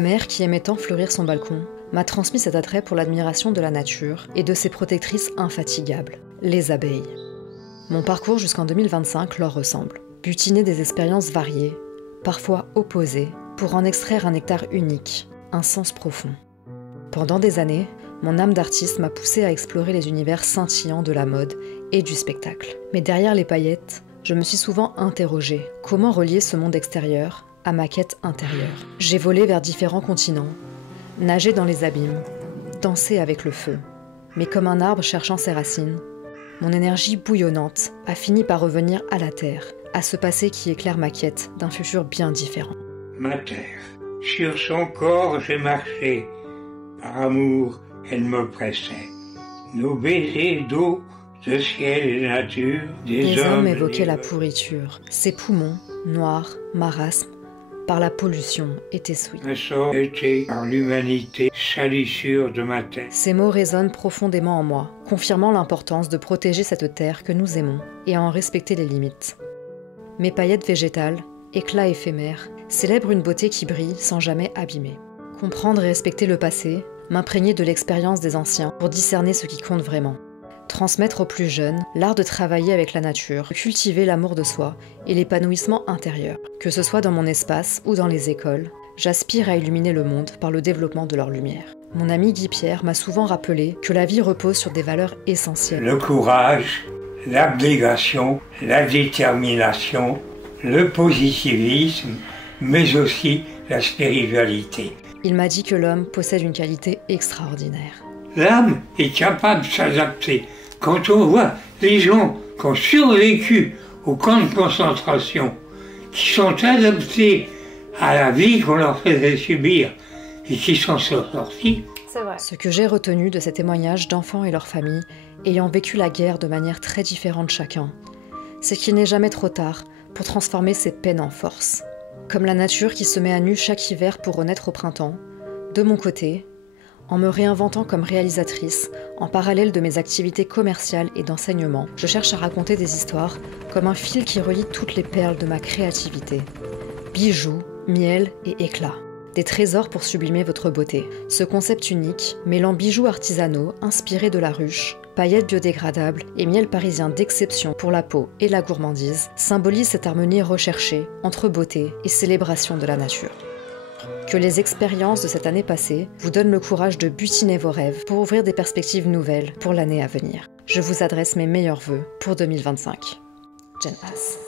Ma mère, qui aimait tant fleurir son balcon, m'a transmis cet attrait pour l'admiration de la nature et de ses protectrices infatigables, les abeilles. Mon parcours jusqu'en 2025 leur ressemble. Butiner des expériences variées, parfois opposées, pour en extraire un nectar unique, un sens profond. Pendant des années, mon âme d'artiste m'a poussée à explorer les univers scintillants de la mode et du spectacle. Mais derrière les paillettes, je me suis souvent interrogée. Comment relier ce monde extérieur à ma quête intérieure? J'ai volé vers différents continents, nagé dans les abîmes, dansé avec le feu. Mais comme un arbre cherchant ses racines, mon énergie bouillonnante a fini par revenir à la terre, à ce passé qui éclaire ma quête d'un futur bien différent. Ma terre, sur son corps j'ai marché, par amour elle me pressait. Nos baisers d'eau, de ciel et de nature, des hommes évoquaient la pourriture, ses poumons, noirs, marasmes, par la pollution étaient souillés. Un sort été par l'humanité, salissure de ma tête. Ces mots résonnent profondément en moi, confirmant l'importance de protéger cette terre que nous aimons et à en respecter les limites. Mes paillettes végétales, éclats éphémères, célèbrent une beauté qui brille sans jamais abîmer. Comprendre et respecter le passé, m'imprégner de l'expérience des anciens pour discerner ce qui compte vraiment. Transmettre aux plus jeunes l'art de travailler avec la nature, de cultiver l'amour de soi et l'épanouissement intérieur. Que ce soit dans mon espace ou dans les écoles, j'aspire à illuminer le monde par le développement de leur lumière. Mon ami Guy Pierre m'a souvent rappelé que la vie repose sur des valeurs essentielles. Le courage, l'abnégation, la détermination, le positivisme, mais aussi la spiritualité. Il m'a dit que l'homme possède une qualité extraordinaire. L'âme est capable de s'adapter. Quand on voit les gens qui ont survécu au camp de concentration, qui sont adaptés à la vie qu'on leur faisait subir et qui s'en sont sortis. C'est vrai. Ce que j'ai retenu de ces témoignages d'enfants et leurs familles ayant vécu la guerre de manière très différente chacun, c'est qu'il n'est jamais trop tard pour transformer ses peines en force. Comme la nature qui se met à nu chaque hiver pour renaître au printemps, de mon côté, en me réinventant comme réalisatrice, en parallèle de mes activités commerciales et d'enseignement, je cherche à raconter des histoires comme un fil qui relie toutes les perles de ma créativité. Bijoux, miel et éclat. Des trésors pour sublimer votre beauté. Ce concept unique, mêlant bijoux artisanaux inspirés de la ruche, paillettes biodégradables et miel parisien d'exception pour la peau et la gourmandise, symbolise cette harmonie recherchée entre beauté et célébration de la nature. Que les expériences de cette année passée vous donnent le courage de butiner vos rêves pour ouvrir des perspectives nouvelles pour l'année à venir. Je vous adresse mes meilleurs vœux pour 2025. Jen Haas.